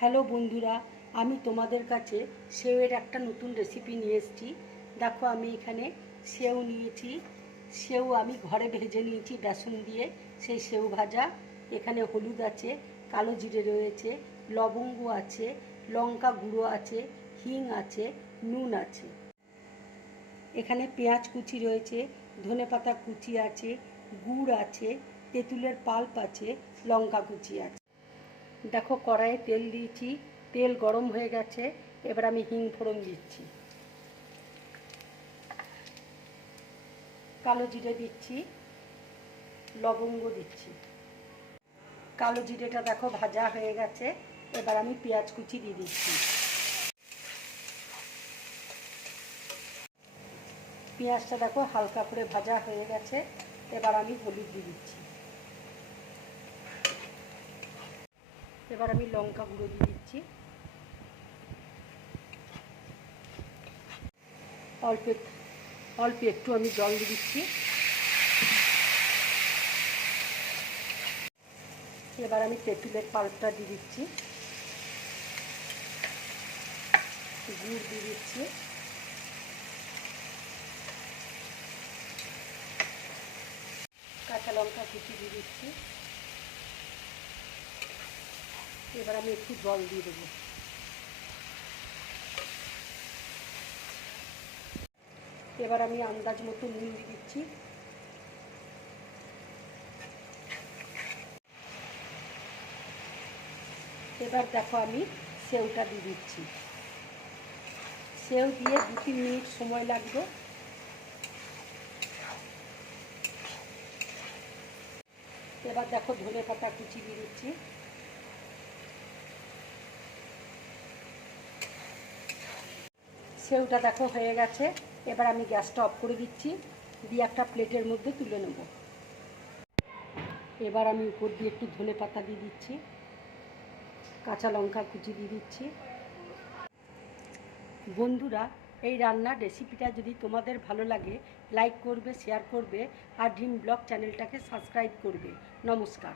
Hello বন্ধুরা, আমি তোমাদের কাছে সেওয়ের একটা নতুন রেসিপি নিয়ে এসেছি। দেখো, আমি এখানে সেও নিয়েছি। সেও আমি ঘরে ভেজে নিয়েছি বেসন দিয়ে, সেই সেও ভাজা। এখানে হলুদ আছে, কালো জিরে রয়েছে, লবঙ্গ আছে, লঙ্কা গুঁড়ো আছে, হিং আছে, নুন আছে। এখানে পেঁয়াজ কুচি রয়েছে, ধনেপাতা কুচি আছে, গুড় আছে, তেঁতুলের পাল্প আছে, লঙ্কা কুচি আছে। দেখো, কড়াইয়ে তেল দিয়েছি, তেল গরম হয়ে গেছে। এবার আমি হিং ফোড়ন দিচ্ছি, কালো জিরে দিচ্ছি, লবঙ্গ দিচ্ছি। কালো জিরেটা দেখো ভাজা হয়ে গেছে। এবার আমি পেঁয়াজ কুচি দিয়ে দিচ্ছি। পেঁয়াজটা দেখো হালকা করে ভাজা হয়ে গেছে। এবার আমি হলুদ দিয়ে দিচ্ছি। এবার আমি লঙ্কা গুঁড়ো দিয়ে দিচ্ছি। অল্প অল্প একটু আমি জল দিয়ে দিচ্ছি। এবার আমি তেঁতুলের পাল্পটা দিয়ে দিচ্ছি, গুড় দিয়ে দিচ্ছি, কাঁচা লঙ্কা কুচি দিয়ে দিচ্ছি। এবার আমি একটু জল দিয়ে দেবো। এবার আমি আন্দাজ মতো নুন দিয়ে দিচ্ছি। এবার দেখো, আমি সেওটা দিয়ে দিচ্ছি। সেও দিয়ে 2-3 মিনিট সময় লাগবে। এবার দেখো, ধনেপাতা কুচি দিয়ে দিচ্ছি। সেওটা দেখো হয়ে গেছে। এবার আমি গ্যাসটা অফ করে দিচ্ছি, দিয়ে একটা প্লেটের মধ্যে তুলে নেব। এবার আমি উপর দিয়ে একটু ধনেপাতা দিয়ে দিচ্ছি, কাঁচা লঙ্কা কুচি দিয়ে দিচ্ছি। বন্ধুরা, এই রান্নার রেসিপিটা যদি তোমাদের ভালো লাগে, লাইক করবে, শেয়ার করবে, আর ড্রিম ব্লগ চ্যানেলটাকে সাবস্ক্রাইব করবে। নমস্কার।